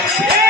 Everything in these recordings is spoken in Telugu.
కరెంట్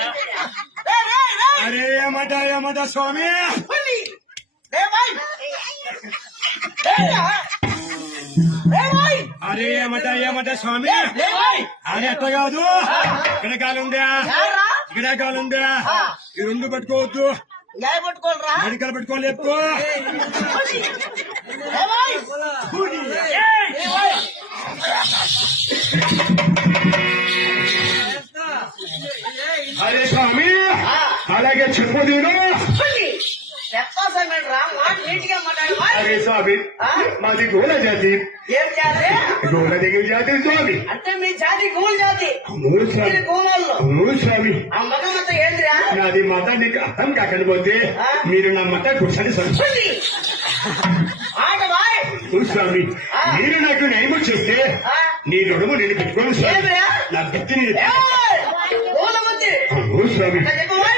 అరే ఏమట ఏమట స్వామి. అరే ఏమట ఏమట స్వామి. అది ఎట్ట కాదు. ఇక్కడ కాలుందా? ఇక్కడ కాలుందా? ఈ రెండు పట్టుకోవద్దు. మెడికల్ పెట్టుకోవాలి ఎక్కువ అరే స్వామి. మాది గోల జాతి. ఏం జాతి? గోల దగ్గర జాతి స్వామి. అంటే మీ జాతి గూల్ జాతి. అవును స్వామి. అవును స్వామి. ఆ మగమంతా ఏందిరా? నాది మత నీకు అర్థం కాకపోతే మీరు నా మత కూర్చొని. ఆట బాయ్ అవును స్వామి. మీరు నాకు నయము చేస్తే? నీ రుణము నేను పెట్టుకోను స్వామి? నా భక్తి. అవును స్వామి.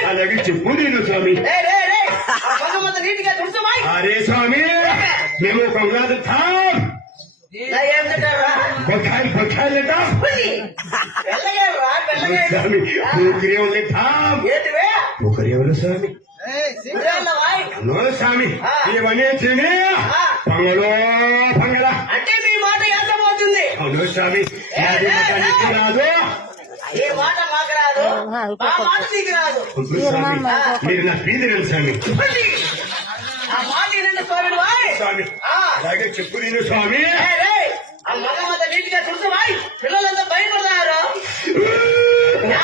అలాగే చెప్పు నేను స్వామి. అరే స్వామి. మేము ఏం తింటారా? బొక్కాయి వెళ్ళగా. స్వామి పూకరి ఉంది థామ్ ఏంటివే? పూకరి ఎవరు స్వామి? ఇవన్నీ తిని పంగలో పంగల అంటే మీ మాట ఎంత పోతుంది అవును స్వామి రాదు. ఏ మాట మాకు రాదు? మాట నీకు రాదు. మీరు నా పీదరలు స్వామి. ఆ మాట ఏంటంటే స్వామి స్వామి. అలాగే చెప్పు నేను స్వామి. పిల్లలంతా భయపడతారు.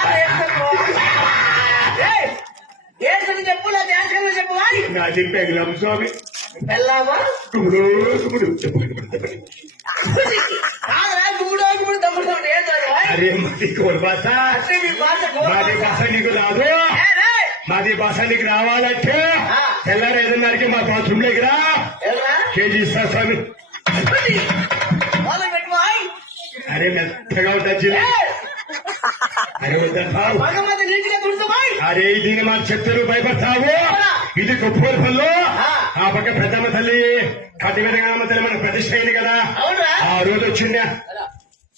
చెప్పు చెప్పు నా చెప్పే గ్రామ స్వామి. వెళ్ళావా తుమ్ముడు తుమ్ముడు. చెప్పు అరే మాది కోడి భాష మాది భాష నీకు రాదు. మాది భాష నీకు రావాలంటే తెల్లారు ఐదున్నరకి మా బాత్రూమ్ దగ్గర కేజీ పెట్టుకోయ్ అరే మెత్తగా ఉంటుంది అరే వద్దంటావు దీన్ని మా చెత్తలు భయపడతావు. ఇది పనులు ఆ. పక్క పెద్దమ్మ తల్లి కటి విధంగా తల్లి మనకు ప్రతిష్ట అయింది కదా. ఆ రోజు వచ్చిందా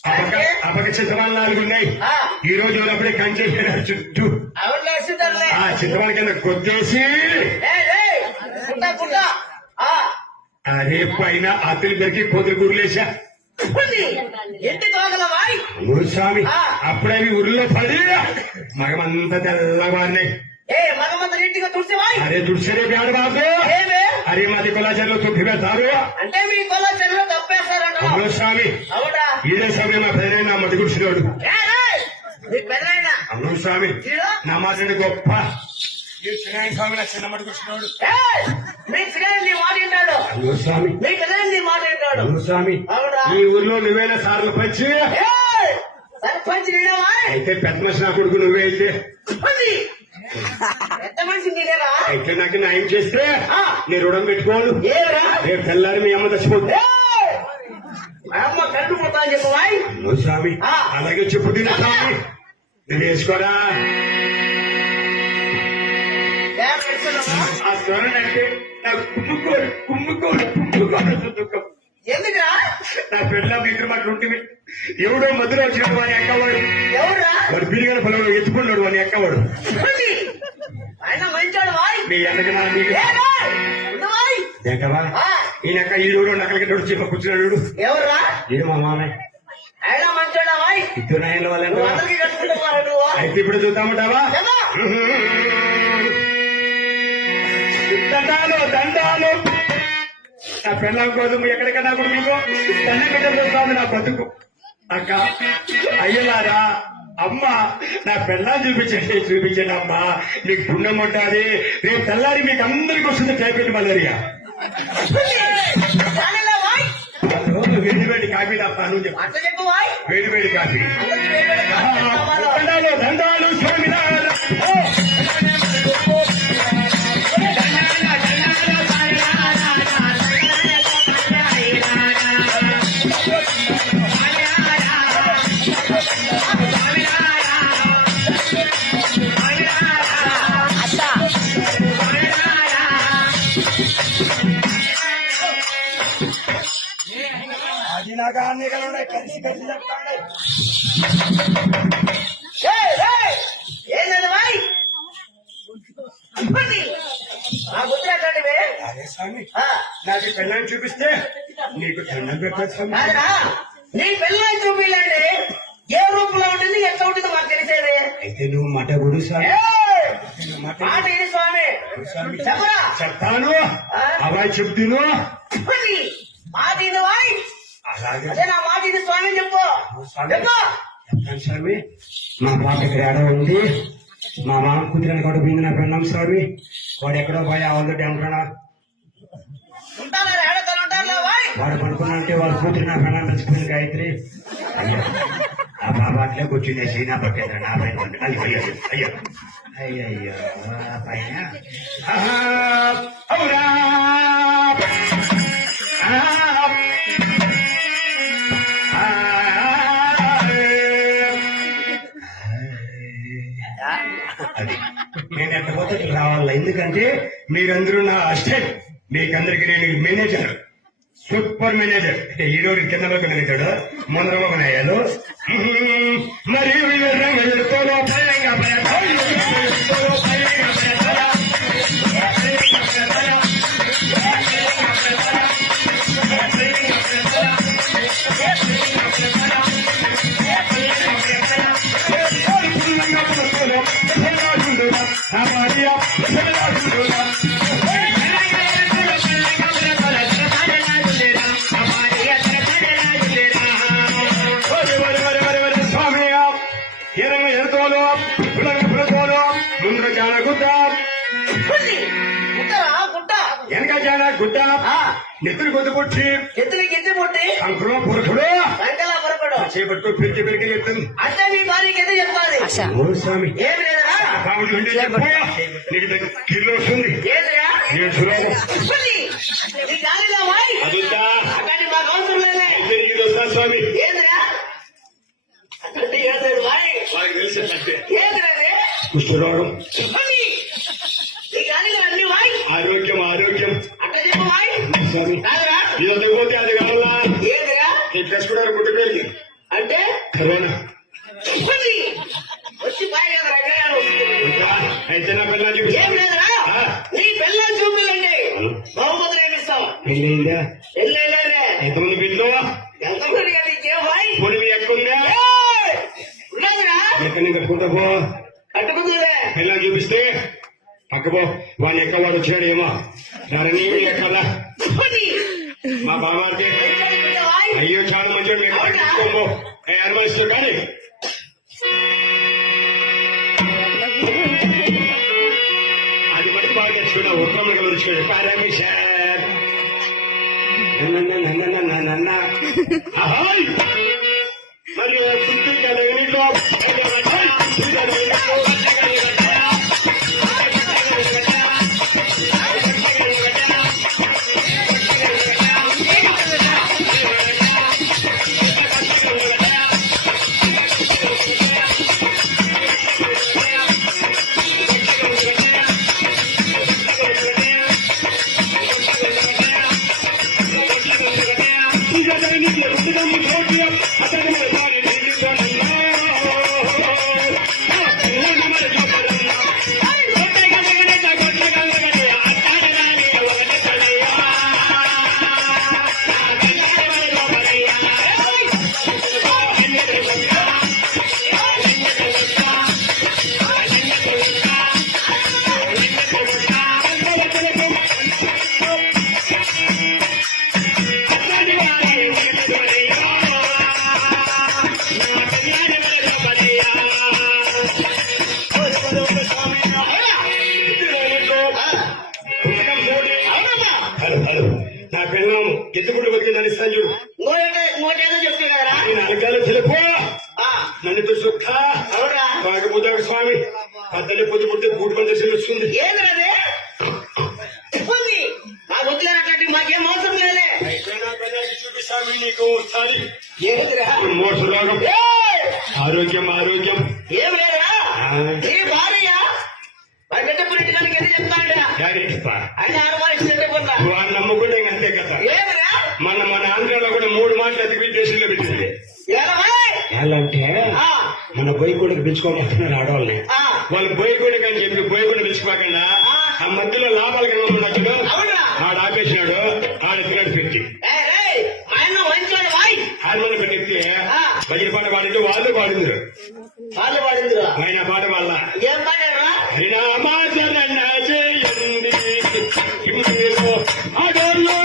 ఆ పక్క ఆ పక్క చింతమాలు నాలుగు ఉన్నాయి. ఈ రోజు ఉన్నప్పుడే కంచె చుట్టూ. ఆ చింతమాల కింద కొద్దేసి అరే పైన అతని దొరికి. ఎట్టి తోగలవాయ్ ఊరు స్వామి. అప్పుడే అవి ఉరిలో పడి మగమంతా తుడిచివాయ్ అరే దుడిసరే బ్యాడు బాబు. అరే మాది కులాచారులు తొప్పి పెడతారు. అంటే మీ కొల చెరువు తప్పేస్తారంట స్వామి. అవునా? ఇదే సమయం మా పెదైన నా మతి పెద్దనాయన అవును స్వామి? నా మాట గొప్ప. ఈ చిన్న స్వామి నా చిన్న మీ మాట వింటాడు. స్వామి. మీ మాట వింటాడు. స్వామి. అవునా? ఈ ఊర్లో నువ్వేనా సార్లు పంచి? సర్పంచ్ అయితే పెద్ద మనిషి నా కొడుకు నువ్వే అయితే. పెద్ద మనిషి నేనేరా? అయితే నాకు న్యాయం చేస్తే ఆ. నీ రుణం పెట్టుకోవాలి ఏరా? రేపు తెల్లారి మీ అమ్మ మా అమ్మ కంటు పోతా అని చెప్పవాయ్ స్వామి. ఆ. అలాగే చెప్పు తిన్న స్వామి. నేను వేసుకోరా ఆ స్వరం అంటే నాకు కుమ్ముకోడు కుమ్ముకోడు కుమ్ముకోడు దుఃఖం ఎందుకురా? నా మాట ఉంటుంది. ఎవడో మధ్యలో వచ్చిన వాని ఎక్కవాడు ఎవరురా వాడు బిరిగిన పొలంలో ఎత్తుకున్నాడు వాని ఎక్కవాడు ఉంది. ఆయన మంచోడు వాయ్! మీ ఎండకి నా మీకు. ఏంటవా ఈ రోజు నక్కలకి వచ్చి కూర్చున్నాడు ఎవర్రా? ఇది మా మామయ్య. ఆయన మంచోడా వాయ్? ఇద్దరు నాయన నువ్వు అయితే ఇప్పుడు చూద్దామంటావా? దండాలు దండాలు నా పెళ్ళం కోసం ఎక్కడికన్నా కూడా మీకు బిడ్డ చూస్తాను నా బతుకు. అక్క అయ్యలారా అమ్మ నా పెళ్ళం చూపించండి చూపించండి అమ్మా. మీకు పుణ్యం ఉంటుంది రేపు తెల్లారి మీకు అందరికి వస్తుంది టైఫాయిడ్ మలేరియా. వేడి వేడి కాఫీ చెప్పు. అట్లా చెప్పు వాయ్ వేడి వేడి కాఫీ. దండాలు దండాలు అదే స్వామి ఆ, నాకు పెళ్ళని చూపిస్తే నీకు దండం స్వామి. కాదురా, నీ పిల్లని చూపిల్లండి ఏ రూపంలో ఉంటుంది ఎట్లా ఉంటుంది మాకు తెలిసేది. అయితే నువ్వు మట గుడు స్వామి. మట ఇది స్వామి. చెప్తాను. అబ్బాయి చెప్తును. ఇది వాయ్ అదే నా మాట ఇది స్వామి చెప్పు. స్వామి. చెప్పు. చెప్తాను స్వామి. మా పాప ఇక్కడ ఏడో ఉంది. మా మామ కూతురని కూడా పోయింది నా పెళ్ళం స్వామి. వాడు ఎక్కడో పోయి ఆవులతో అంటున్నా వాడు పడుకున్నంటే వాళ్ళ కూతురు నా పెళ్ళం తెచ్చిపోయింది గాయత్రి. ఆ బాబా అట్లే కూర్చుండే సీనా పట్టేది నా పైన. అయ్యో అయ్యో అయ్యో పైన. అవురా. రావాలా ఎందుకంటే మీరందరూ నా అసిస్టెంట్. మీకందరికి నేను మేనేజర్. Super manager. అంటే ఈ రోజు కింద వరకు నిలుతాడు ముందర ఒక నాయాలు మరి నెత్తులు పుట్టి. ఎత్తులు గిత్తి పుట్టి. అంకులో పురుషుడు. సంకల పొరపడు చేపట్టుకో పిలిచి పెరిగి చెప్తుంది అంటే మీ భార్యకి ఎంత చెప్తాది. ఓ స్వామి. ఏం లేదరా కావుడు ఉండి చెప్పు. నీకు దగ్గర కిలో వస్తుంది. ఏదిరా నేను సులభం ఉప్పలి, నీ గాలిలో వాయ్ అదిద్దా అక్కడి మాకు అవసరం లేదే అయితే నీకు వస్తా స్వామి? ఏదిరా అంటే ఏదో వాయ్ వారికి తెలిసినట్టే ఏదిరా ఇది? కుష్ఠరోగం. ఇంకా అయితే నా పిల్లలు చూపి ఏం లేదురా. నీ పిల్లలు చూపిలండి. బహుమతులు ఏమిస్తావు? పెళ్ళయిందా ఎల్లెల్లే ఎంతమంది బిడ్డలు ఎంతమంది కదా నీకేం వాయ్? పొలిమి ఎక్కువందా ఏయ్! ఉన్నదిరా ఎక్కడి నుంచి కట్టుకుంటా పో పిల్లలు చూపిస్తే? పక్కపో వాడిని వచ్చాడేమో ఎక్కడా మా వాయ్ అయ్యో చాలా మంచి అనుభవిస్తూ కానీ? బాగా తెచ్చుకున్నా ఉత్తమంగా తెచ్చుకోండి పారామి పిల్లము ఎత్తుకుంటూ బతికిందని ఇస్తాను చూడు. ఇంకోటేదో ఇంకోటేదో చెప్తే కదరా? నేను అడగాలి తెలుపు. నన్ను సుఖ. అవునా బాగపోతాడు స్వామి. అతన్ని పొద్దు పుట్టి గూడు వస్తుంది. ఉంది. మా వదిలేనటువంటి మాకేం అవసరం లేదే చూపిస్తామి నీకు ఒకసారి. మోసం రోగం! ఆరోగ్యం ఆరోగ్యం. ఏం లేదా నీ భార్య చెప్తాడా ఆయన నమ్ముకుంటే అంతే కదా ఏంద్రా మన మన ఆంధ్రాలో కూడా మూడు దేశంలో పెట్టింది ఎలా అంటే ఆ, మన బొయ్యకూడకి పిలుచుకోబోతున్నారు ఆడవాళ్ళని. వాళ్ళు బోయకూడకి అని చెప్పి బోయకూడ పిలుచుకోకుండా? ఆ. మధ్యలో లాభాలు కనుక్కున్నప్పుడు అవునా? ఆడ ఆపేసినాడు. ఆడ తిన్నాడు పెట్టి. హార్మోన్ పెట్టి ఆ. భజన పాట పాడింది వాళ్ళు పాడింది వాళ్ళు పాడిందిరా ఆయన పాట వల్ల. ఏం చేయండి హిందీలో ఆడోళ్ళు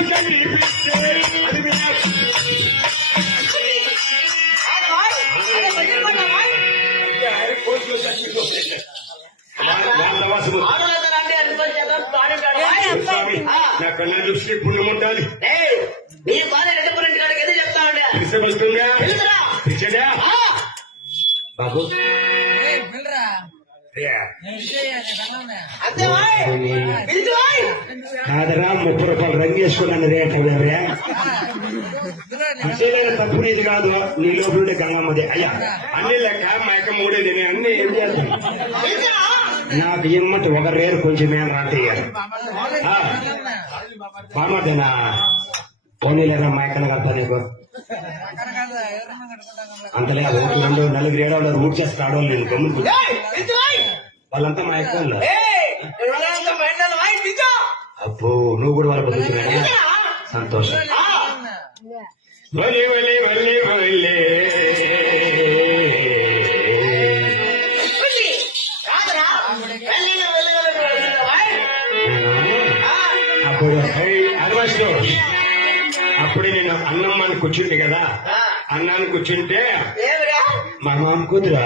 కాదరా ముప్పై రూపాయలు రంగు వేసుకున్నాను రేట్ నేను అసలైన తప్పు నీది కాదు నీ లోపల గంగమ్మది అయ్యా అన్ని లెక్క మా యొక్క మూడేది నేను అన్ని ఏం చేస్తాను నాకు ఇమ్మటి ఒక రేరు కొంచెం ఏం. రంగంనే. బామదేనా పోనీ లేదా మా ఎక్కడ కడతా నీకు. అంతలే రెండు నలుగురు ఏడవాళ్ళు రూట్ చేస్తే ఆడవాళ్ళు నేను గమ్ముకు వాళ్ళంతా మా అబ్బో నువ్వు కూడా వాళ్ళ పొందుతున్నా పిలిచిరా సంతోషం. అప్పుడు అడ్వాన్స్ అప్పుడు నేను అన్నం అని కూర్చుంది కదా. అన్నాన్ని కూర్చుంటే ఏమిరా? మా మామ కూతురా.